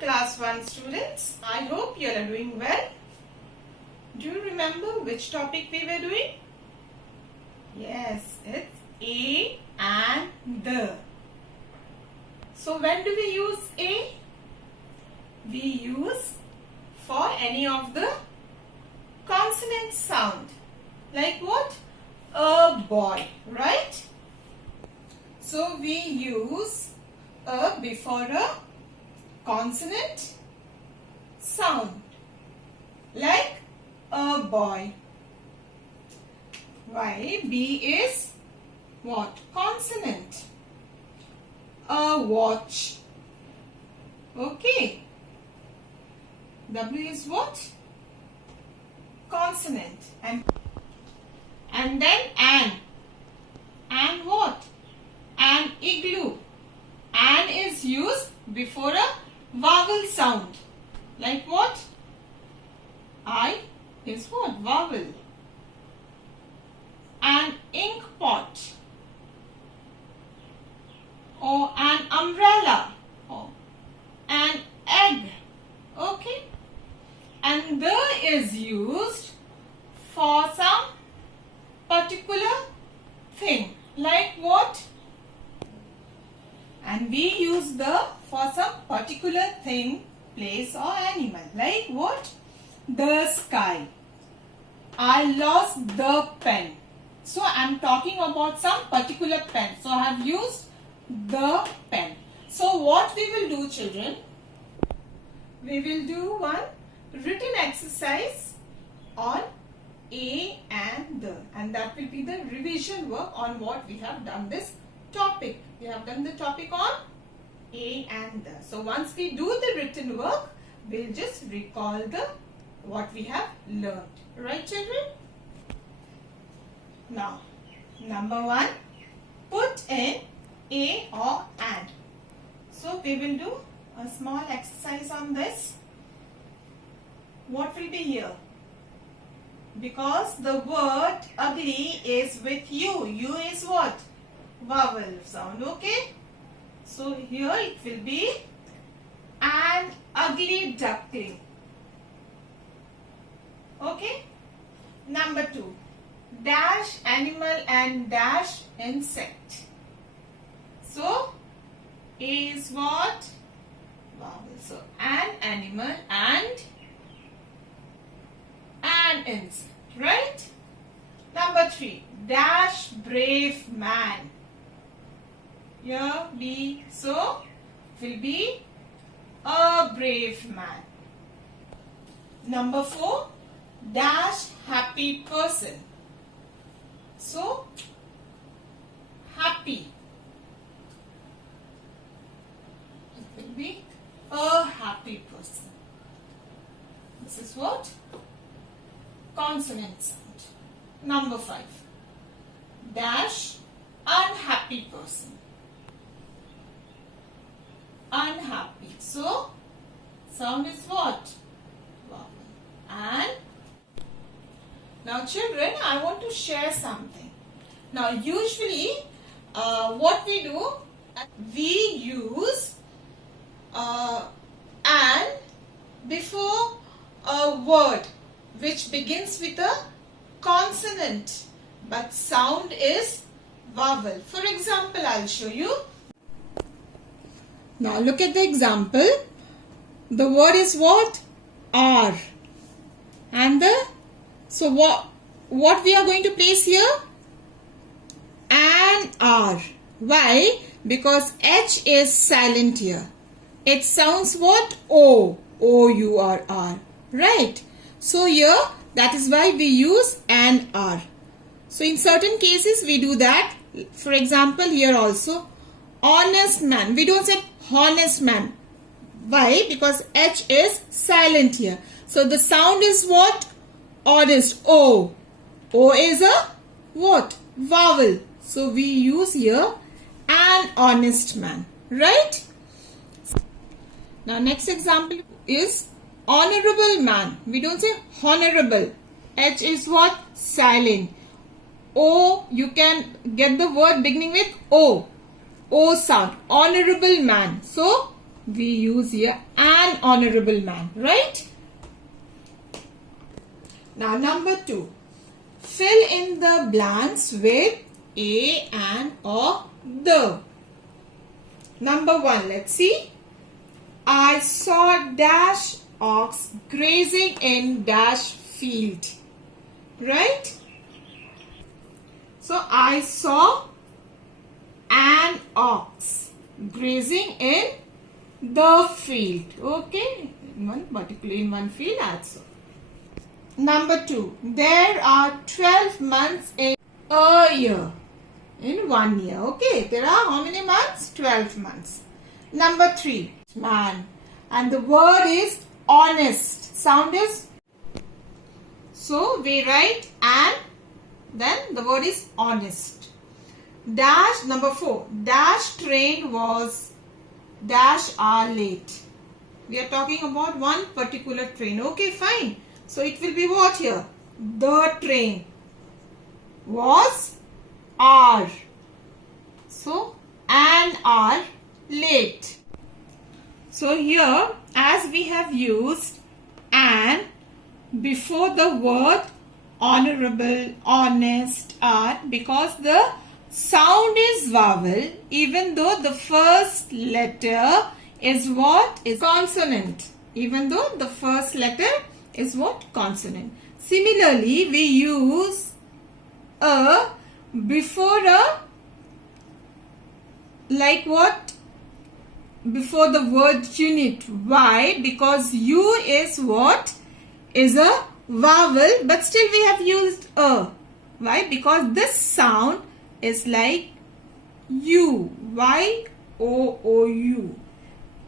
class 1 students. I hope you are doing well. Do you remember which topic we were doing? Yes, it's A and the. So when do we use A? We use for any of the consonant sound. Like what? A boy, right? So we use a before a consonant sound. Like a boy. Why? B is what? Consonant. A watch. Okay. W is what? Consonant. And then an. And what? An igloo. An is used before a vowel sound. Like what? I is what? Vowel. An ink pot. Or an umbrella. Or an egg. Okay. And the is used for some particular thing. Like what? And we use the for some particular thing, place or animal. Like what? The sky. I lost the pen. So I am talking about some particular pen. So I have used the pen. So what we will do, children? We will do one written exercise on A and the. And that will be the revision work on what we have done this topic. We have done the topic on A and the. So once we do the written work, we'll just recall the what we have learned. Right, children? Now, number 1, put in A or and. So we will do a small exercise on this. What will be here? Because the word ugly is with U. U is what? Vowel sound. Okay. So here it will be an ugly duckling. Okay. Number 2. Dash animal and dash insect. So A is what? Vowel. So an animal and an insect. Right? Number 3. Dash brave man. Here B. So will be a brave man. Number 4. Dash happy person. So happy. It will be a happy person. This is what? Consonant sound. Number 5. Dash unhappy person. Unhappy. So sound is what? Vowel. And now children, I want to share something. Now usually what we do, we use an before a word which begins with a consonant but sound is vowel. For example, I'll show you. Now look at the example. The word is what? R. And the so what we are going to place here? An R. Why? Because H is silent here. It sounds what? O. O-U-R-R. Right? So here, that is why we use an R. So in certain cases, we do that. For example, here also, honest man. We don't say honest man. Why? Because H is silent here. So the sound is what? Honest. O. O is a what? Vowel. So we use here an honest man. Right? Now next example is honorable man. We don't say honorable. H is what? Silent. O, you can get the word beginning with O. O sound. Honorable man. So we use here an honorable man, right? Now number 2. Fill in the blanks with a, an or the. Number 1, let's see. I saw dash ox grazing in dash field. Right? So I saw an ox grazing in the field. Okay? Particularly in one field also. Number 2. There are 12 months in a year. In 1 year. Okay? There are how many months? 12 months. Number 3. Man. And the word is honest. Sound is. So we write and then the word is honest. Dash. Number 4. Dash train was dash hour late. We are talking about one particular train. Okay, fine. So it will be what here? The train was hour. So an hour late. So here as we have used an before the word honorable, honest, are, because the sound is vowel, even though the first letter is what? Is consonant. Even though the first letter is what? Consonant. Similarly, we use a before a, like what? Before the word unit. Why? Because U is what? Is a vowel, but still we have used a. Why? Because this sound is like U. Y-O-O-U.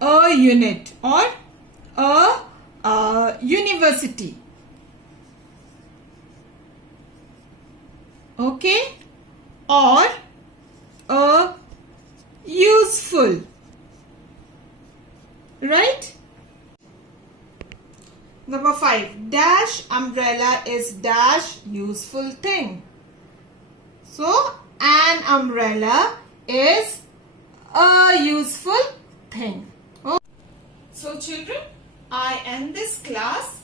A unit or a university. Okay? Or a useful. Right? Number 5. Dash umbrella is dash useful thing. So, an umbrella is a useful thing. Okay. So, children, I end this class,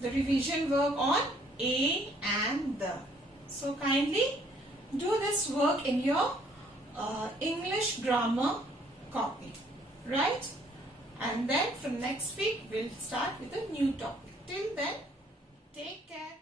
the revision work on a and the. So, kindly do this work in your English grammar copy. Right? And then from next week, we'll start with a new topic. Till then, take care.